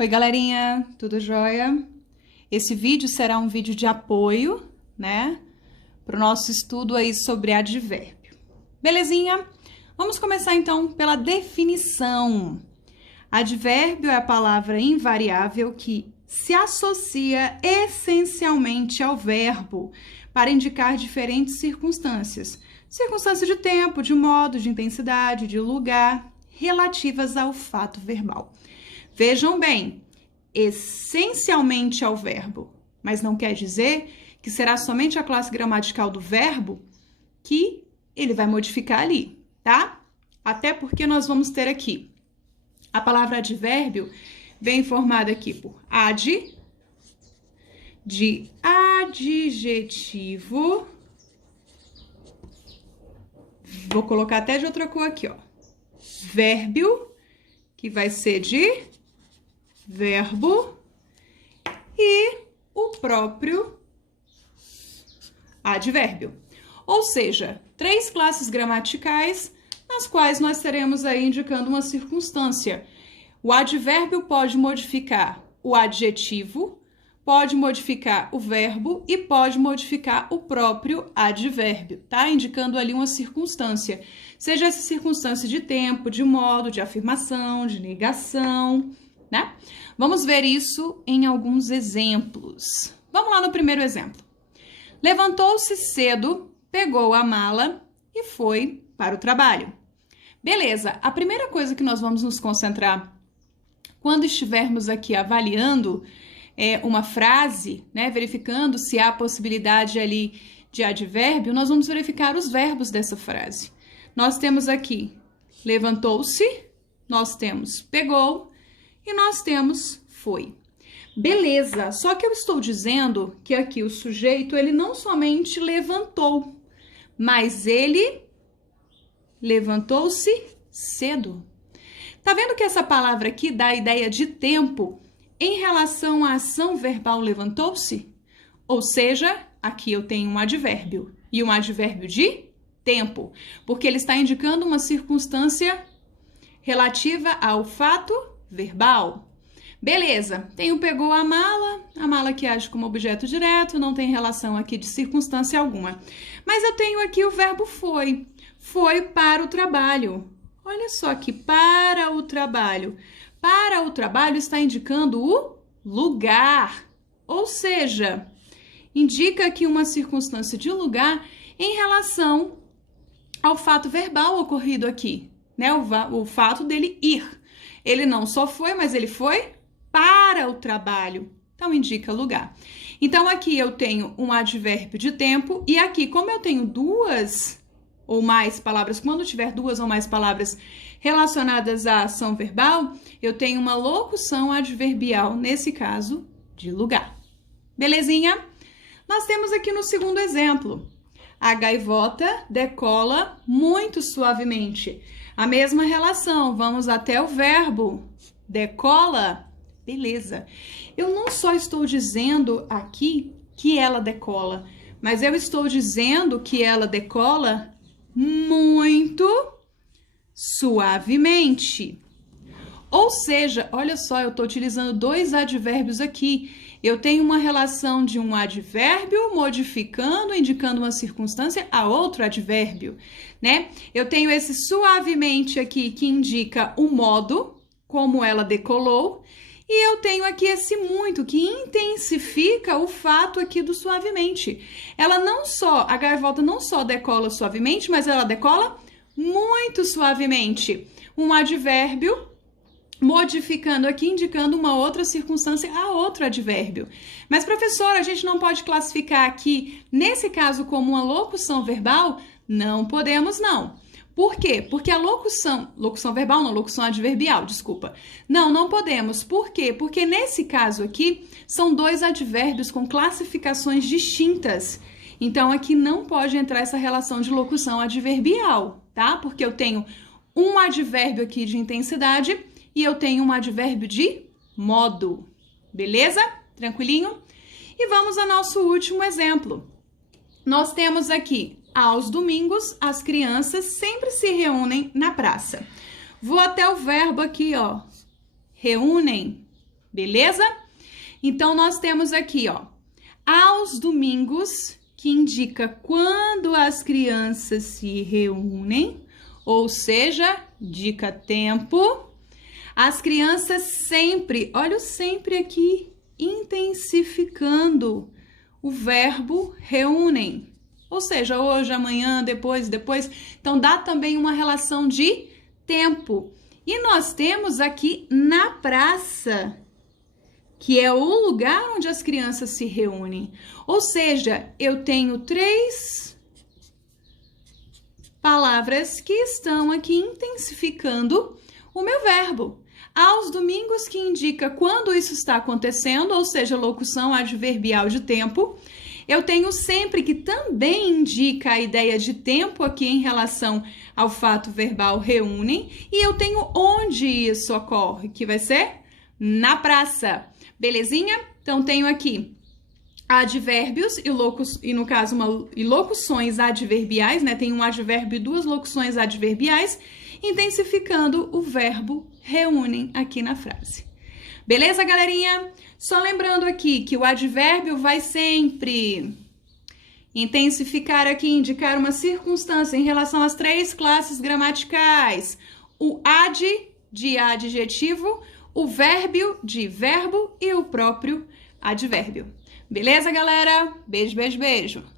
Oi, galerinha, tudo jóia? Esse vídeo será um vídeo de apoio, né, para o nosso estudo aí sobre advérbio. Belezinha? Vamos começar então pela definição. Advérbio é a palavra invariável que se associa essencialmente ao verbo para indicar diferentes circunstâncias. Circunstância de tempo, de modo, de intensidade, de lugar, relativas ao fato verbal. Vejam bem, essencialmente ao verbo, mas não quer dizer que será somente a classe gramatical do verbo que ele vai modificar ali, tá? Até porque nós vamos ter aqui a palavra advérbio vem formada aqui por ad, de adjetivo, vou colocar até de outra cor aqui, ó, vérbio, que vai ser de verbo, e o próprio advérbio. Ou seja, três classes gramaticais nas quais nós teremos aí indicando uma circunstância. O advérbio pode modificar o adjetivo, pode modificar o verbo e pode modificar o próprio advérbio, tá? Indicando ali uma circunstância. Seja essa circunstância de tempo, de modo, de afirmação, de negação, né? Vamos ver isso em alguns exemplos. Vamos lá no primeiro exemplo. Levantou-se cedo, pegou a mala e foi para o trabalho. Beleza, a primeira coisa que nós vamos nos concentrar quando estivermos aqui avaliando uma frase, né, verificando se há possibilidade ali de advérbio, nós vamos verificar os verbos dessa frase. Nós temos aqui levantou-se, nós temos pegou e nós temos foi. Beleza, só que eu estou dizendo que aqui o sujeito, ele não somente levantou, mas ele levantou-se cedo. Tá vendo que essa palavra aqui dá a ideia de tempo em relação à ação verbal levantou-se? Ou seja, aqui eu tenho um advérbio e um advérbio de tempo, porque ele está indicando uma circunstância relativa ao fato verbal. Beleza, tem o pegou a mala que age como objeto direto, não tem relação aqui de circunstância alguma. Mas eu tenho aqui o verbo foi para o trabalho. Olha só aqui, para o trabalho. Para o trabalho está indicando o lugar, ou seja, indica aqui uma circunstância de lugar em relação ao fato verbal ocorrido aqui, né? O fato dele ir. Ele não só foi, mas ele foi para o trabalho. Então, indica lugar. Então, aqui eu tenho um advérbio de tempo e aqui, como eu tenho duas ou mais palavras, quando tiver duas ou mais palavras relacionadas à ação verbal, eu tenho uma locução adverbial, nesse caso, de lugar. Belezinha? Nós temos aqui no segundo exemplo. A gaivota decola muito suavemente. A mesma relação, vamos até o verbo decola. Beleza. Eu não só estou dizendo aqui que ela decola, mas eu estou dizendo que ela decola muito suavemente. Ou seja, olha só, eu estou utilizando dois advérbios aqui. Eu tenho uma relação de um advérbio modificando, indicando uma circunstância a outro advérbio, né? Eu tenho esse suavemente aqui que indica o modo, como ela decolou, e eu tenho aqui esse muito que intensifica o fato aqui do suavemente. A gaivota não só decola suavemente, mas ela decola muito suavemente. Um advérbio modificando aqui, indicando uma outra circunstância a outro advérbio. Mas, professora, a gente não pode classificar aqui, nesse caso, como uma locução verbal? Não podemos, não. Por quê? Porque a locução adverbial, desculpa. Não podemos. Por quê? Porque nesse caso aqui, são dois advérbios com classificações distintas. Então, aqui não pode entrar essa relação de locução adverbial, tá? Porque eu tenho um advérbio aqui de intensidade e eu tenho um advérbio de modo. Beleza? Tranquilinho? E vamos ao nosso último exemplo. Nós temos aqui, aos domingos, as crianças sempre se reúnem na praça. Vou até o verbo aqui, ó. Reúnem. beleza? Então, nós temos aqui, ó, aos domingos, que indica quando as crianças se reúnem, ou seja, indica tempo. As crianças sempre, olha o sempre aqui, intensificando o verbo reúnem. Ou seja, hoje, amanhã, depois. Então, dá também uma relação de tempo. E nós temos aqui na praça, que é o lugar onde as crianças se reúnem. Ou seja, eu tenho 3 palavras que estão aqui intensificando o meu verbo. Aos domingos, que indica quando isso está acontecendo, ou seja, locução adverbial de tempo. Eu tenho sempre, que também indica a ideia de tempo aqui em relação ao fato verbal reúnem. E eu tenho onde isso ocorre, que vai ser na praça. Belezinha? Então, tenho aqui advérbios e no caso, locuções adverbiais, né? Tem um advérbio e 2 locuções adverbiais, intensificando o verbo reúnem aqui na frase. Beleza, galerinha? Só lembrando aqui que o advérbio vai sempre intensificar aqui, indicar uma circunstância em relação às 3 classes gramaticais. O ad de adjetivo, o vérbio de verbo e o próprio advérbio. Beleza, galera? Beijo, beijo, beijo!